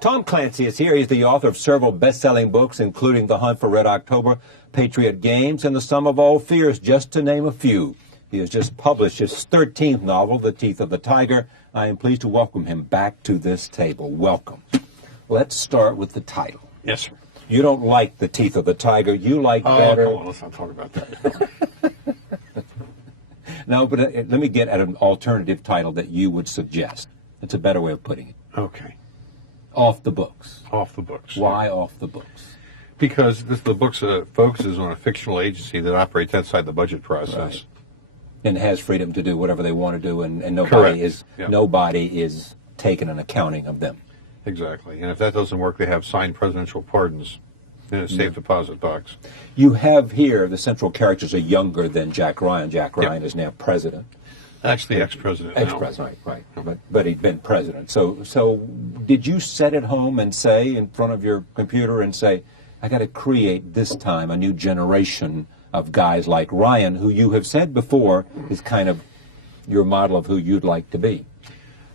Tom Clancy is here. He's the author of several best-selling books, including The Hunt for Red October, Patriot Games, and The Sum of All Fears, just to name a few. He has just published his 13th novel, The Teeth of the Tiger. I am pleased to welcome him back to this table. Welcome. Let's start with the title. Yes, sir. You don't like The Teeth of the Tiger. You like better... Oh, come on, let's not talk about that. No, but let me get at an alternative title that you would suggest. It's a better way of putting it. Okay. Off the books. Off the books. Why off the books? Because the book focuses on a fictional agency that operates outside the budget process. Right. And has freedom to do whatever they want to do, and Correct. nobody is taking an accounting of them. Exactly. And if that doesn't work, they have signed presidential pardons in a safe deposit box. You have here the central characters are younger than Jack Ryan. Jack Ryan is now president. Actually, ex-president. Ex-president, right. But he'd been president. So did you sit at home and say, in front of your computer, and say, I got to create this time a new generation of guys like Ryan, who you have said before is kind of your model of who you'd like to be?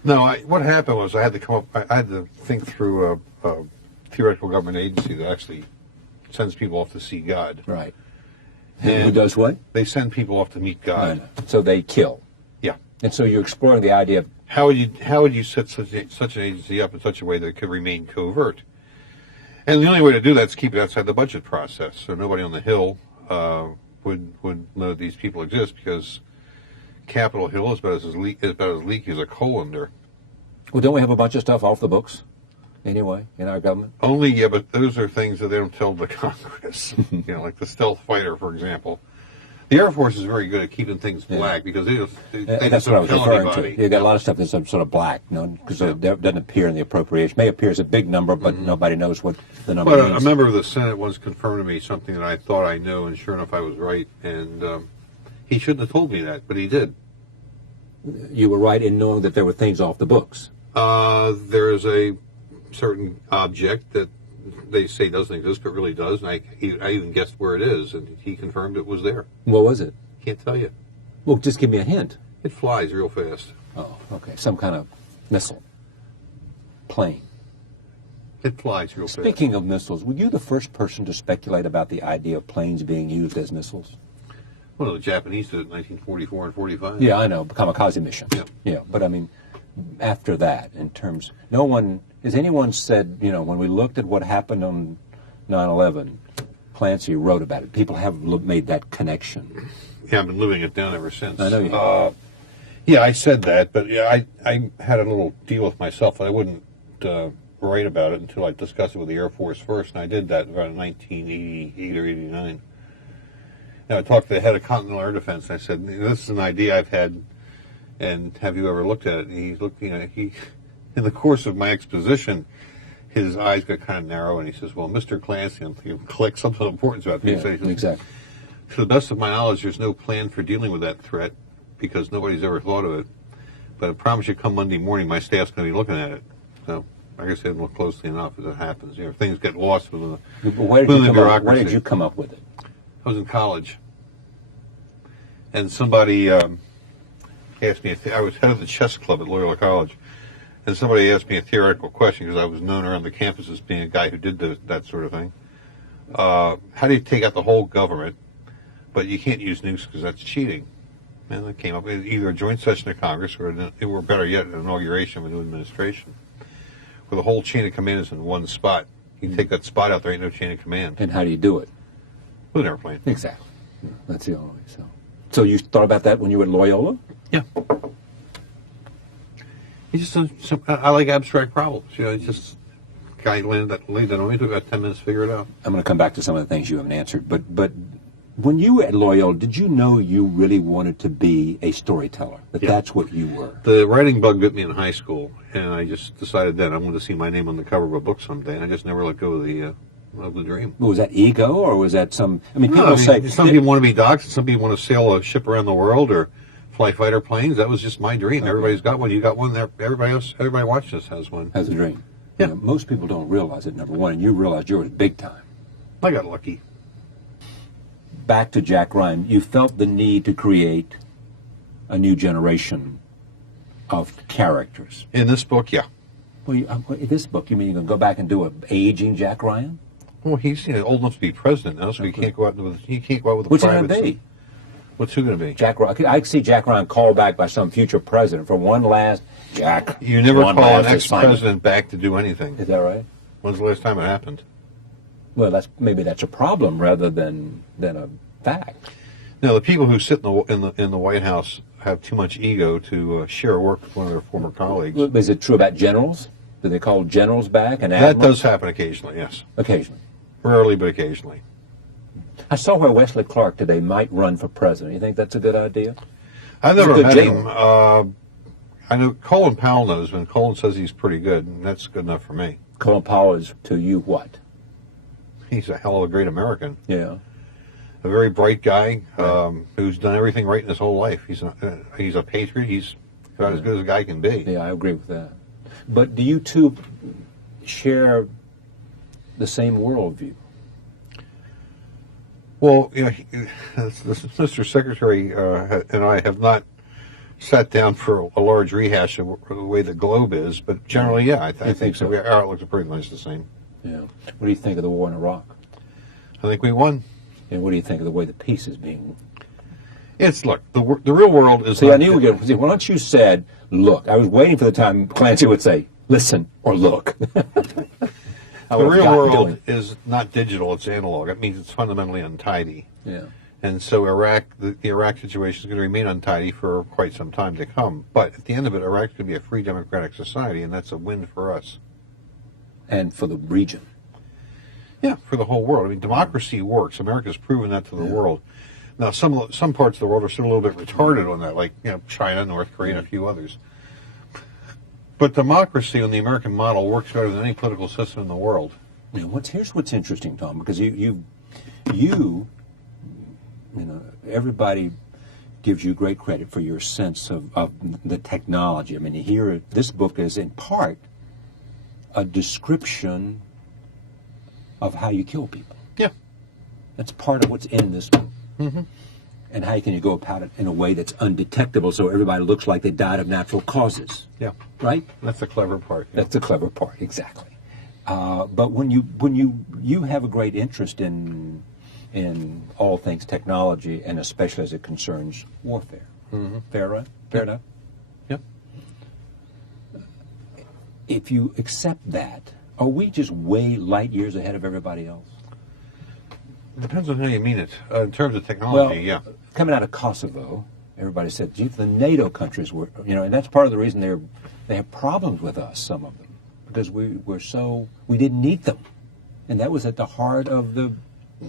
No, what happened was I had to think through a theoretical government agency that actually sends people off to see God. Right. And who does what? They send people off to meet God. So they kill. Yeah. And so you're exploring the idea of how would you set such an agency up in such a way that it could remain covert? And the only way to do that is keep it outside the budget process, so nobody on the Hill would know these people exist, because Capitol Hill is about as leaky as a colander. Well, don't we have a bunch of stuff off the books anyway in our government? Only, yeah, but those are things that they don't tell the Congress. Like the stealth fighter, for example. The Air Force is very good at keeping things black, because they that's just what I was don't referring kill anybody. to. You got a lot of stuff that's sort of black, because it doesn't appear in the appropriation. May appear as a big number, but nobody knows what the number means. A member of the Senate once confirmed to me something that I thought I knew, and sure enough, I was right. And he shouldn't have told me that, but he did. You were right in knowing that there were things off the books. There is a certain object that they say doesn't exist, but really does, and I even guessed where it is, and he confirmed it was there. What was it? Can't tell you. Well, just give me a hint. It flies real fast. Oh, okay. Some kind of missile. Plane. It flies real fast. Speaking of missiles, were you the first person to speculate about the idea of planes being used as missiles? Well, the Japanese did it in 1944 and 45. Yeah, I know. Kamikaze mission. Yeah, but I mean, after that, in terms... Has anyone said, when we looked at what happened on 9/11, Clancy wrote about it. People have made that connection. Yeah, I've been living it down ever since. I know you have. Yeah, I said that, but I had a little deal with myself that I wouldn't write about it until I discussed it with the Air Force first, and I did that around 1988 or 89. And I talked to the head of Continental Air Defense, and I said, this is an idea I've had, and have you ever looked at it? And he's looking at it, in the course of my exposition, his eyes got kind of narrow, and he says, well, Mr. Clancy, I'm thinking, click, something important about this. Yeah, exactly. To the best of my knowledge, there's no plan for dealing with that threat, because nobody's ever thought of it. But I promise you, come Monday morning, my staff's going to be looking at it. So, like I said, look closely enough as it happens. Things get lost within the bureaucracy. Where did you come up with it? I was in college, and somebody asked me, I was head of the chess club at Loyola College, and somebody asked me a theoretical question, because I was known around the campus as being a guy who did that sort of thing. How do you take out the whole government, but you can't use nukes because that's cheating? And it came up with either a joint session of Congress or better yet, an inauguration of a new administration, where the whole chain of command is in one spot. You can take that spot out, there ain't no chain of command. And how do you do it? With an airplane. Exactly. That's the only way. So you thought about that when you were at Loyola? Yeah. I like abstract problems. It's just guy laid that on me. Took about 10 minutes to figure it out. I'm going to come back to some of the things you haven't answered, but when you were at Loyola, did you know you really wanted to be a storyteller? That's what you were? The writing bug bit me in high school, and I just decided that I wanted to see my name on the cover of a book someday. And I just never let go of the dream. Was that ego, or was that some? People say some people want to be docs, and some people want to sail a ship around the world, or fly fighter planes. That was just my dream. Okay. Everybody's got one. You got one. Everybody watching us has one. Has a dream. Yeah. Most people don't realize it, number one, and you realized yours big time. I got lucky. Back to Jack Ryan, you felt the need to create a new generation of characters. In this book, yeah. Well, this book, you mean you're going to go back and do an aging Jack Ryan? Well, he's old enough to be president now, so he can't go out with a What's it private. going to be? What's who going to be? Jack Ryan. I could see Jack Ryan called back by some future president for one last Jack. You never one call an last ex-president assignment. back to do anything. Is that right? When's the last time it happened? Well, maybe that's a problem rather than a fact. Now, the people who sit in the White House have too much ego to share work with one of their former colleagues. Well, is it true about generals? Do they call generals back and That admirals? does happen occasionally, yes. Occasionally. Rarely, but occasionally. I saw where Wesley Clark today might run for president. You think that's a good idea? I've He's a never good met general. him. I know Colin Powell knows him, and Colin says he's pretty good, and that's good enough for me. Colin Powell is to you what? He's a hell of a great American. Yeah. A very bright guy who's done everything right in his whole life. He's a patriot. He's about as good as a guy can be. Yeah, I agree with that. But do you two share the same worldview? Well, Mr. Secretary and I have not sat down for a large rehash of the way the globe is, but generally, yeah, I think so. Our outlooks are pretty much the same. Yeah. What do you think of the war in Iraq? I think we won. And what do you think of the way the peace is being? Look, the real world is. See, I knew we were going to. Once you said, "Look," I was waiting for the time Clancy would say, "Listen" or "Look." The real world is not digital; it's analog. It means it's fundamentally untidy. Yeah. And so the Iraq situation is going to remain untidy for quite some time to come. But at the end of it, Iraq's going to be a free democratic society, and that's a win for us. And for the region. Yeah, for the whole world. I mean, democracy works. America's proven that to the world. Now, some parts of the world are still a little bit retarded on that, like China, North Korea, and a few others. But democracy on the American model works better than any political system in the world. Now, here's what's interesting, Tom, because you know, everybody gives you great credit for your sense of the technology. I mean, here, this book is in part a description of how you kill people. Yeah. That's part of what's in this book. Mm-hmm. And how can you go about it in a way that's undetectable so everybody looks like they died of natural causes. Yeah. Right? That's the clever part. Yeah. That's the clever part, exactly. But when you have a great interest in all things technology, and especially as it concerns warfare. Mm-hmm. Fair, right? Fair enough? Yep. If you accept that, are we just way light years ahead of everybody else? It depends on how you mean it. In terms of technology, yeah. Coming out of Kosovo, everybody said, gee, the NATO countries were, and that's part of the reason they have problems with us, some of them, because we didn't need them. And that was at the heart of the...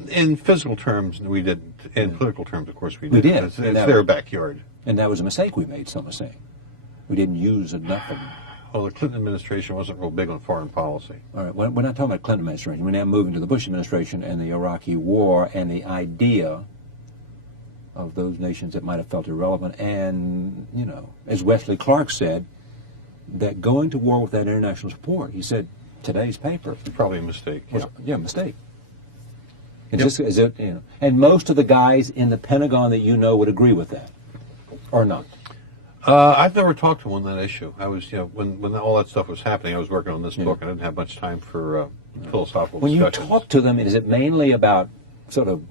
In physical terms, we didn't. In political terms, of course, we did. We did. It's their backyard. And that was a mistake we made, some are saying. We didn't use enough of them. Well, the Clinton administration wasn't real big on foreign policy. All right, we're not talking about Clinton administration. We're now moving to the Bush administration and the Iraqi war and the idea of those nations that might have felt irrelevant. And, as Wesley Clark said, that going to war without international support, he said, today's paper. Probably a mistake. Yeah, mistake. And most of the guys in the Pentagon that would agree with that, or not. I've never talked to him on that issue. I was, when all that stuff was happening, I was working on this book. I didn't have much time for philosophical discussions. When you talk to them, is it mainly about sort of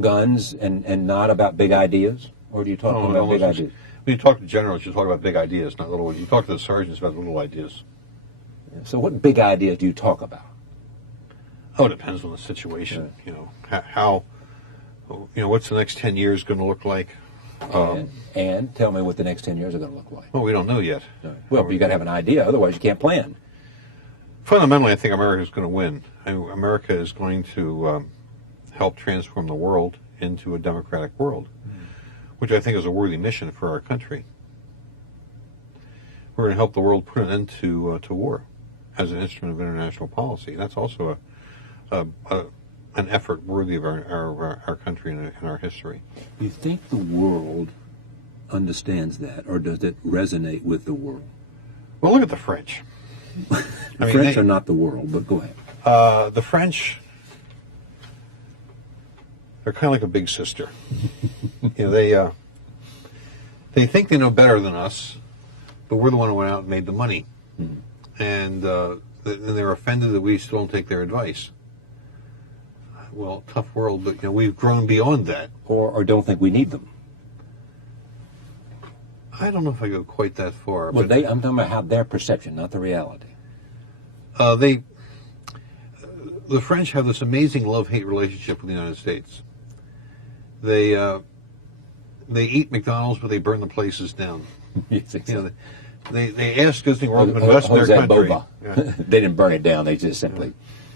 guns and not about big ideas? Or do you talk to them about big ideas? When you talk to generals, you talk about big ideas, not little ones. You talk to the sergeants about little ideas. Yeah. So what big ideas do you talk about? Oh, it depends on the situation. How what's the next 10 years going to look like? And tell me what the next 10 years are going to look like. Well, we don't know yet. Well, but you got to have an idea, otherwise you can't plan. Fundamentally, I think America is going to win. America is going to help transform the world into a democratic world, which I think is a worthy mission for our country. We're going to help the world put an end to war as an instrument of international policy. That's also an effort worthy of our country and our history. Do you think the world understands that, or does it resonate with the world? Well, look at the French. The French are not the world, but go ahead. The French, they're kind of like a big sister. They think they know better than us, but we're the one who went out and made the money. and they're offended that we still don't take their advice. Well, tough world, but we've grown beyond that. Or don't think we need them. I don't know if I go quite that far. Well, I'm talking about how their perception, not the reality. The French have this amazing love-hate relationship with the United States. They eat McDonald's, but they burn the places down. Yes, exactly. They asked Disney World to invest in their country. Yeah. They didn't burn it down. They just simply,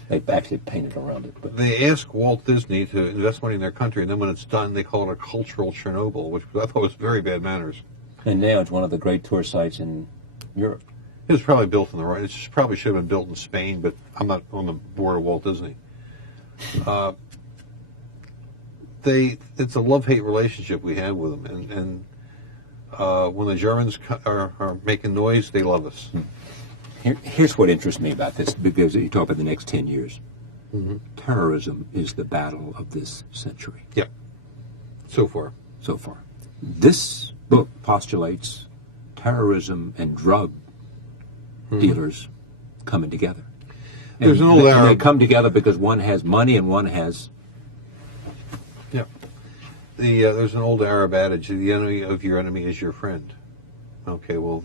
they actually painted around it. But they asked Walt Disney to invest money in their country, and then when it's done, they call it a cultural Chernobyl, which I thought was very bad manners. And now it's one of the great tour sites in Europe. It was probably built in the right. It probably should have been built in Spain, but I'm not on the board of Walt Disney. It's a love-hate relationship we have with them, and when the Germans are making noise, they love us. Here's what interests me about this, because you talk about the next 10 years. Mm-hmm. Terrorism is the battle of this century. Yeah. So far. This book postulates terrorism and drug dealers coming together. There's and an old they come together because one has money and one has... Yeah. There's an old Arab adage, the enemy of your enemy is your friend. Okay, well,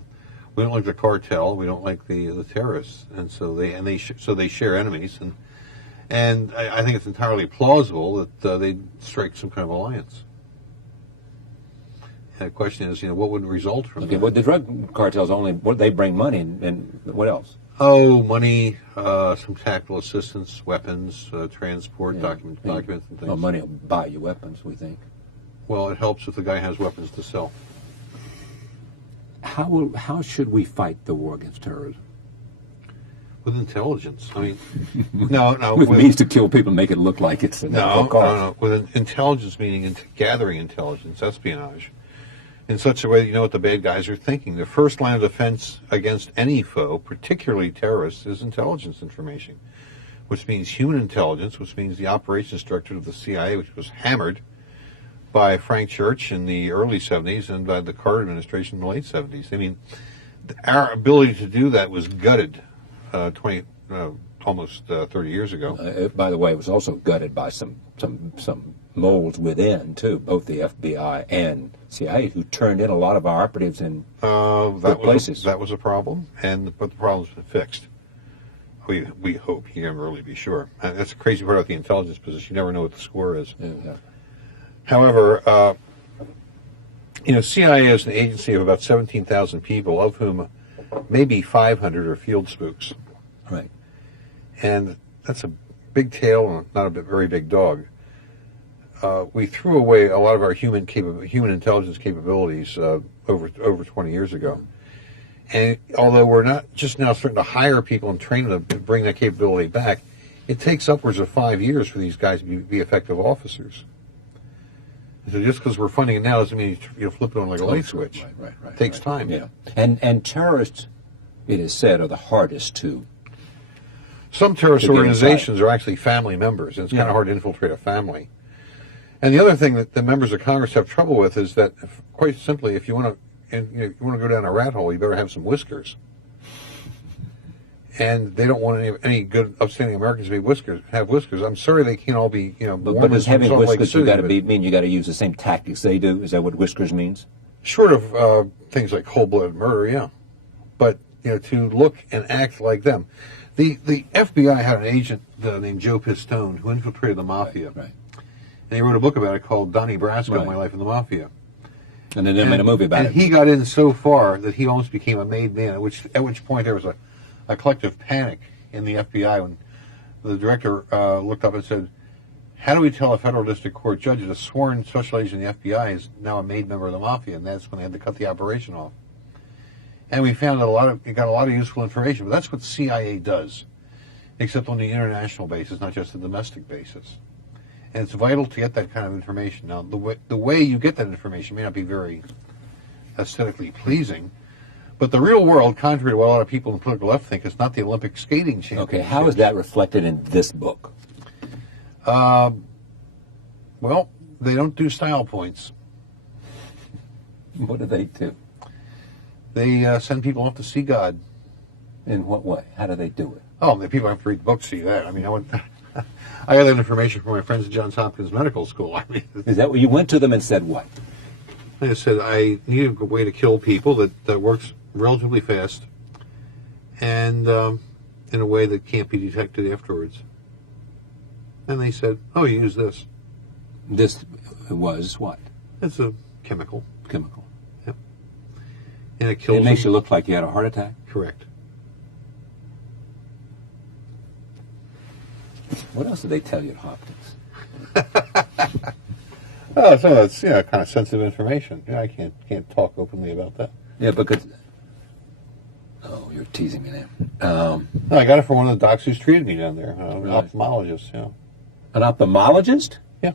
we don't like the cartel, we don't like the terrorists, and so they share enemies, and I think it's entirely plausible that they strike some kind of alliance. And the question is, what would result from that? Well, the drug cartels they bring money, and what else? Oh, money, some tactical assistance, weapons, transport, documents and things. Well, money will buy you weapons, we think. Well, it helps if the guy has weapons to sell. How should we fight the war against terrorism? With intelligence. I mean, no. With means to kill people, make it look like it's a natural cause. No. With intelligence, meaning gathering intelligence, espionage, in such a way that you know what the bad guys are thinking. The first line of defense against any foe, particularly terrorists, is intelligence information, which means human intelligence, which means the operations director of the CIA, which was hammered by Frank Church in the early 70s and by the Carter administration in the late 70s. I mean, our ability to do that was gutted almost 30 years ago. By the way, it was also gutted by some moles within, too, both the FBI and CIA, who turned in a lot of our operatives in good places. That was a problem, but the problem's been fixed. We hope. You can never really be sure. And that's the crazy part about the intelligence business. You never know what the score is. Yeah. However, CIA is an agency of about 17,000 people, of whom maybe 500 are field spooks. Right. And that's a big tail and not a very big dog. We threw away a lot of our human intelligence capabilities over 20 years ago. And although we're not just now starting to hire people and train them to bring that capability back, it takes upwards of 5 years for these guys to be effective officers. So just because we're funding it now doesn't mean you flip it on like a light switch. Right. It takes time. Yeah. And terrorists, it is said, are the hardest to. Some terrorist organizations are actually family members, and it's kind of hard to infiltrate a family. And the other thing that the members of Congress have trouble with is that, quite simply, if you want to go down a rat hole, you better have some whiskers. And they don't want any good, upstanding Americans to have whiskers. I'm sorry they can't all be, But does having whiskers, you got to use the same tactics they do? Is that what whiskers means? Short of things like cold-blooded murder, yeah. But to look and act like them. The FBI had an agent named Joe Pistone who infiltrated the mafia. Right. And he wrote a book about it called Donnie Brasco, My Life in the Mafia. And then they made a movie about it. And he got in so far that he almost became a made man, at which point there was a collective panic in the FBI when the director looked up and said, how do we tell a federal district court judge that a sworn special agent in the FBI is now a made member of the mafia? And that's when they had to cut the operation off. And we found that it got a lot of useful information, but that's what the CIA does, except on the international basis, not just the domestic basis. And it's vital to get that kind of information. Now, the way you get that information may not be very aesthetically pleasing, but the real world, contrary to what a lot of people in the political left think, is not the Olympic skating championship. Okay, how is that reflected in this book? Well, they don't do style points. What do they do? They send people off to see God. In what way? How do they do it? Oh, the people have to read books see that. I mean, I got that information from my friends at Johns Hopkins Medical School. I mean, Is that what you went to them and said what? I said I need a way to kill people that works relatively fast and in a way that can't be detected afterwards. And they said, "Oh, you use this." This was what? It's a chemical. Chemical. Yep. And it kills. It makes them. you look like you had a heart attack? Correct. What else did they tell you at Hopkins? Oh, so that's kind of sensitive information. Yeah, I can't talk openly about that. Yeah, because... Oh, you're teasing me now. No, I got it from one of the docs who's treated me down there, an Really? ophthalmologist. Yeah. An ophthalmologist? Yeah.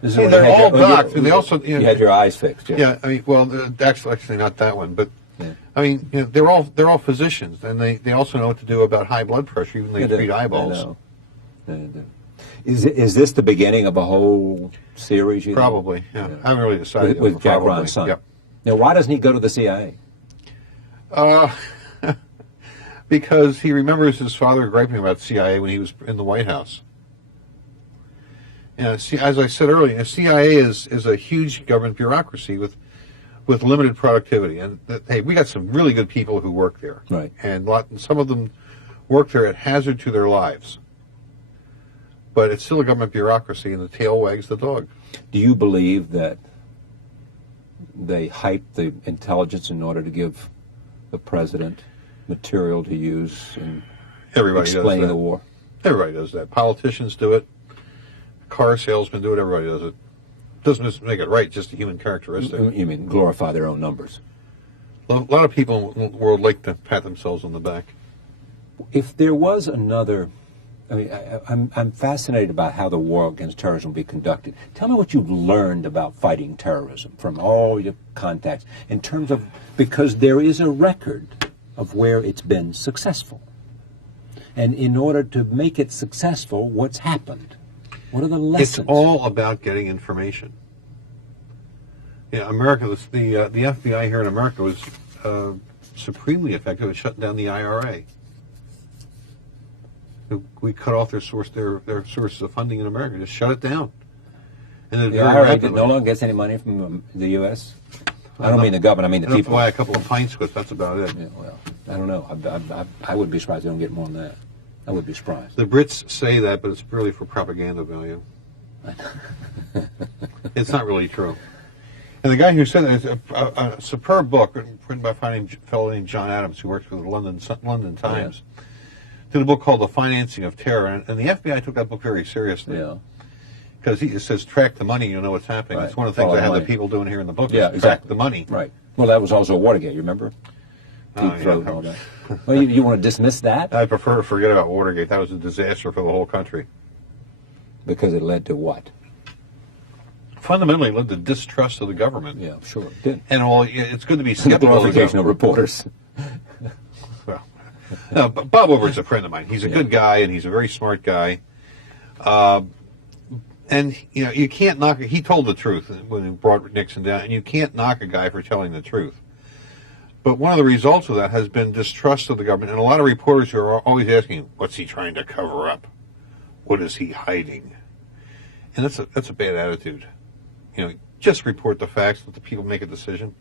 This is See, when they're you had all your- docs, and they also You had your eyes fixed. Yeah. Yeah, I mean, well, actually not that one, but Yeah. I mean, they're all physicians, and they also know what to do about high blood pressure, even though they treat eyeballs. I know. They do. Is this the beginning of a whole series? You think? Probably, yeah. I haven't really decided. With Jack Probably. Ryan's son. Yep. Now, why doesn't he go to the CIA? Because he remembers his father griping about CIA when he was in the White House. See, as I said earlier, CIA is a huge government bureaucracy with limited productivity. And hey, we got some really good people who work there, Right. And some of them work there at hazard to their lives. But it's still a government bureaucracy, and the tail wags the dog. Do you believe that they hype the intelligence in order to give the president material to use in Everybody explaining does that. the war? Everybody does that. Politicians do it. Car salesmen do it. Everybody does it. Doesn't make it right, just a human characteristic. You mean glorify their own numbers? A lot of people in the world like to pat themselves on the back. If there was another, I mean, I'm fascinated about how the war against terrorism will be conducted. Tell me what you've learned about fighting terrorism from all your contacts in terms of, because there is a record of where it's been successful. And in order to make it successful, what's happened? What are the lessons? It's all about getting information. Yeah, America, the FBI here in America was supremely effective at shutting down the IRA. We cut off their sources of funding in America. Just shut it down. And The IRA no longer gets any money from the U.S.? I don't mean the government, I mean the people. Buy a couple of pints with, that's about it. Yeah, well, I don't know. I would be surprised they don't get more than that. I would be surprised. The Brits say that, but it's really for propaganda value. It's not really true. And the guy who said that is a superb book written by a fellow named John Adams, who works for the London Times. Did a book called The Financing of Terror, and the FBI took that book very seriously. Yeah. Because it says track the money, you'll know what's happening. Right. It's one of the things Follow I the have the money. people doing here in the book. Yeah, is exactly. Track the money. Right. Well, that was also Watergate, you remember? Deep Yeah. throat and all that. Well, you want to dismiss that? I prefer to forget about Watergate. That was a disaster for the whole country. Because it led to what? Fundamentally, it led to distrust of the government. Yeah, sure it did. And it's good to be The skeptical of the glorification of government. reporters. Well, no, but Bob Woodward's a friend of mine. He's a good guy, and he's a very smart guy. And you can't knock. He told the truth when he brought Nixon down, and you can't knock a guy for telling the truth. But one of the results of that has been distrust of the government, and a lot of reporters who are always asking, "What's he trying to cover up? What is he hiding?" And that's a bad attitude. Just report the facts. Let the people make a decision.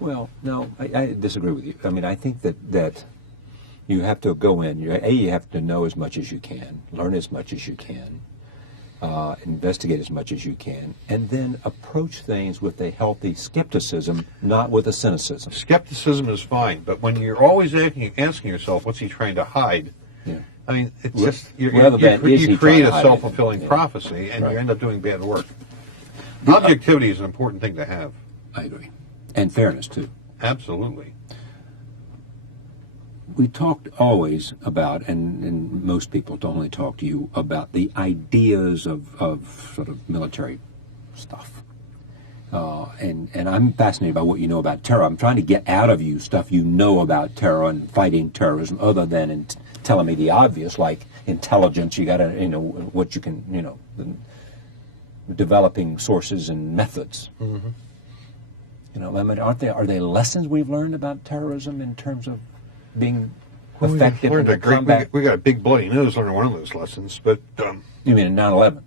Well, no, I disagree with you. I mean, I think that you have to go in. You have to know as much as you can, learn as much as you can, investigate as much as you can, and then approach things with a healthy skepticism, not with a cynicism. Skepticism is fine, but when you're always asking yourself, "What's he trying to hide?" Yeah. I mean, it's just you he create trying a to hide it? self-fulfilling Yeah. prophecy, and Right. you end up doing bad work. Objectivity is an important thing to have. I agree. And fairness, too. Absolutely. We talked always about, and most people don't only talk to you about the ideas of sort of military stuff. And I'm fascinated by what you know about terror. I'm trying to get out of you stuff you know about terror and fighting terrorism, other than telling me the obvious, like intelligence. You got to, what you can, the developing sources and methods. Mm-hmm. I mean, are they lessons we've learned about terrorism in terms of being effective in the combat. We got a big bloody nose learning one of those lessons, but You mean in 9/11?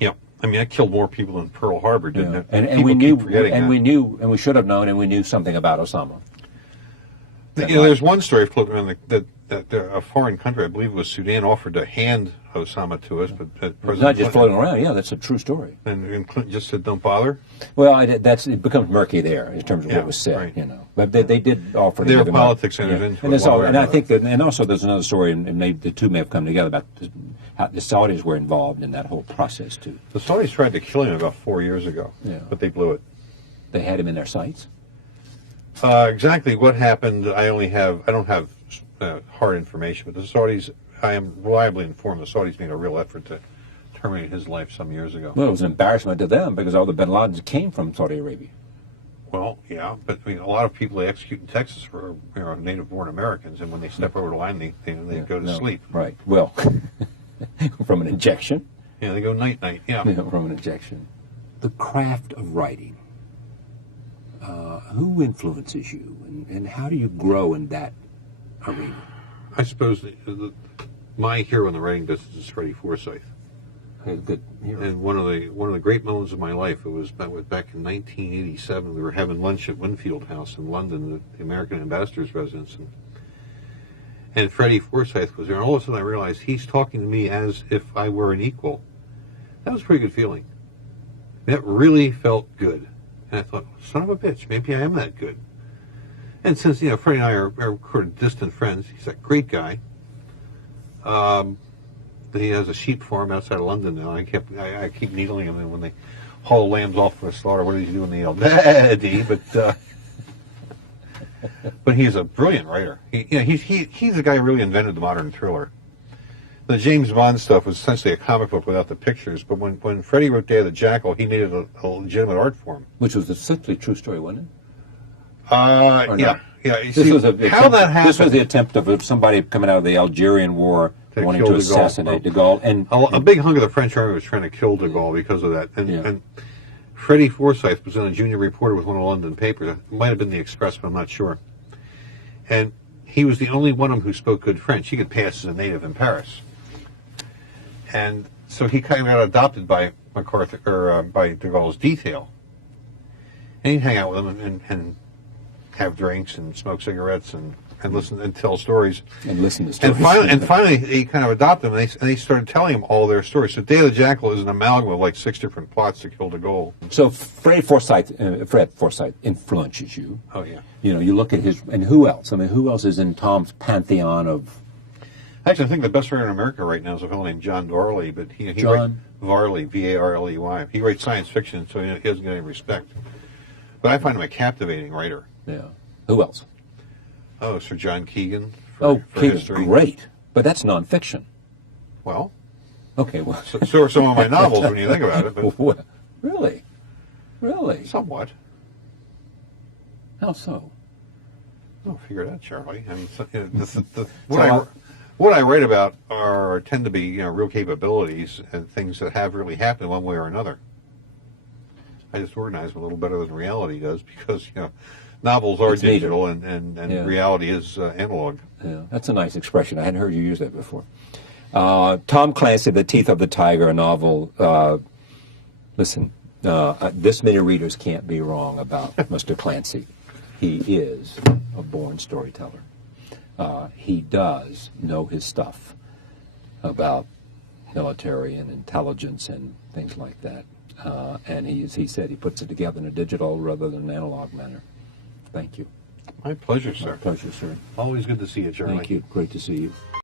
yeah, I mean, I killed more people in Pearl Harbor, didn't Yeah. it? And we knew, that. we should have known, and we knew something about Osama. There's one story floating around that a foreign country, I believe it was Sudan, offered to hand Osama to us, but President It's not just Clinton, floating around. Yeah, that's a true story. and Clinton just said, "Don't bother." Well, it becomes murky there in terms of what was said, right. But they did offer to Their give him politics up. entered Yeah. into And it it's one all, way or and I another. think that, and also there's another story, and maybe the two may have come together about how the Saudis were involved in that whole process too. The Saudis tried to kill him about 4 years ago, Yeah. but they blew it. They had him in their sights. Exactly what happened, I don't have hard information, but the Saudis, I am reliably informed the Saudis made a real effort to terminate his life some years ago. Well, it was an embarrassment to them because all the Bin Ladens came from Saudi Arabia. Well, yeah, but I mean, a lot of people they execute in Texas were native-born Americans, and when they step over the line, they go to sleep. Right. Well, from an injection. Yeah, they go night-night. Yeah. From an injection. The craft of writing. Who influences you, and how do you grow in that arena? I suppose my hero in the writing business is Freddie Forsyth. Good. And one of the great moments of my life, it was back in 1987. We were having lunch at Winfield House in London, the American ambassador's residence, and Freddie Forsyth was there. And all of a sudden, I realized he's talking to me as if I were an equal. That was a pretty good feeling. That really felt good. And I thought, son of a bitch, maybe I am that good. And since Freddie and I are sort of distant friends, he's a great guy. He has a sheep farm outside of London now. I keep needling him, and when they haul lambs off for a slaughter, what does he do when they yell, "Daddy"? But he's a brilliant writer. He's the guy who really invented the modern thriller. The James Bond stuff was essentially a comic book without the pictures, but when Freddie wrote Day of the Jackal, he made it a legitimate art form. Which was essentially a true story, wasn't it? Yeah. This was the attempt of somebody coming out of the Algerian War wanting to assassinate de Gaulle. And a big hunk of the French army was trying to kill de Gaulle because of that. And Freddie Forsyth was a junior reporter with one of the London papers. It might have been the Express, but I'm not sure. And he was the only one of them who spoke good French. He could pass as a native in Paris. And so he kind of got adopted by MacArthur, or by de Gaulle's detail. And he'd hang out with him and have drinks and smoke cigarettes and listen and tell stories. And listen to stories. And finally, he kind of adopted them, and they started telling him all their stories. So Day of the Jackal is an amalgam of like 6 different plots to kill de Gaulle. So Fred Forsyth influences you. Oh, yeah. You look at his, and who else? I mean, who else is in Tom's pantheon of... Actually, I think the best writer in America right now is a fellow named John Varley, but he John? Varley, V-A-R-L-E-Y. He writes science fiction, so he doesn't get any respect. But I find him a captivating writer. Yeah. Who else? Oh, Sir John Keegan. For Keegan's history. Great. But that's nonfiction. Well. Okay, well... So are some of my novels when you think about it. But Really? Really? Somewhat. How so? Oh, figure it out, Charlie. I mean, what I write about tend to be real capabilities and things that have really happened one way or another. I just organize them a little better than reality does because novels are digital and reality is analog. Yeah, that's a nice expression. I hadn't heard you use that before. Tom Clancy, The Teeth of the Tiger, a novel. Listen, this many readers can't be wrong about Mr. Clancy. He is a born storyteller. He does know his stuff about military and intelligence and things like that. And he said he puts it together in a digital rather than an analog manner. Thank you. My pleasure, sir. My pleasure, sir. Always good to see you, Charlie. Thank you. Great to see you.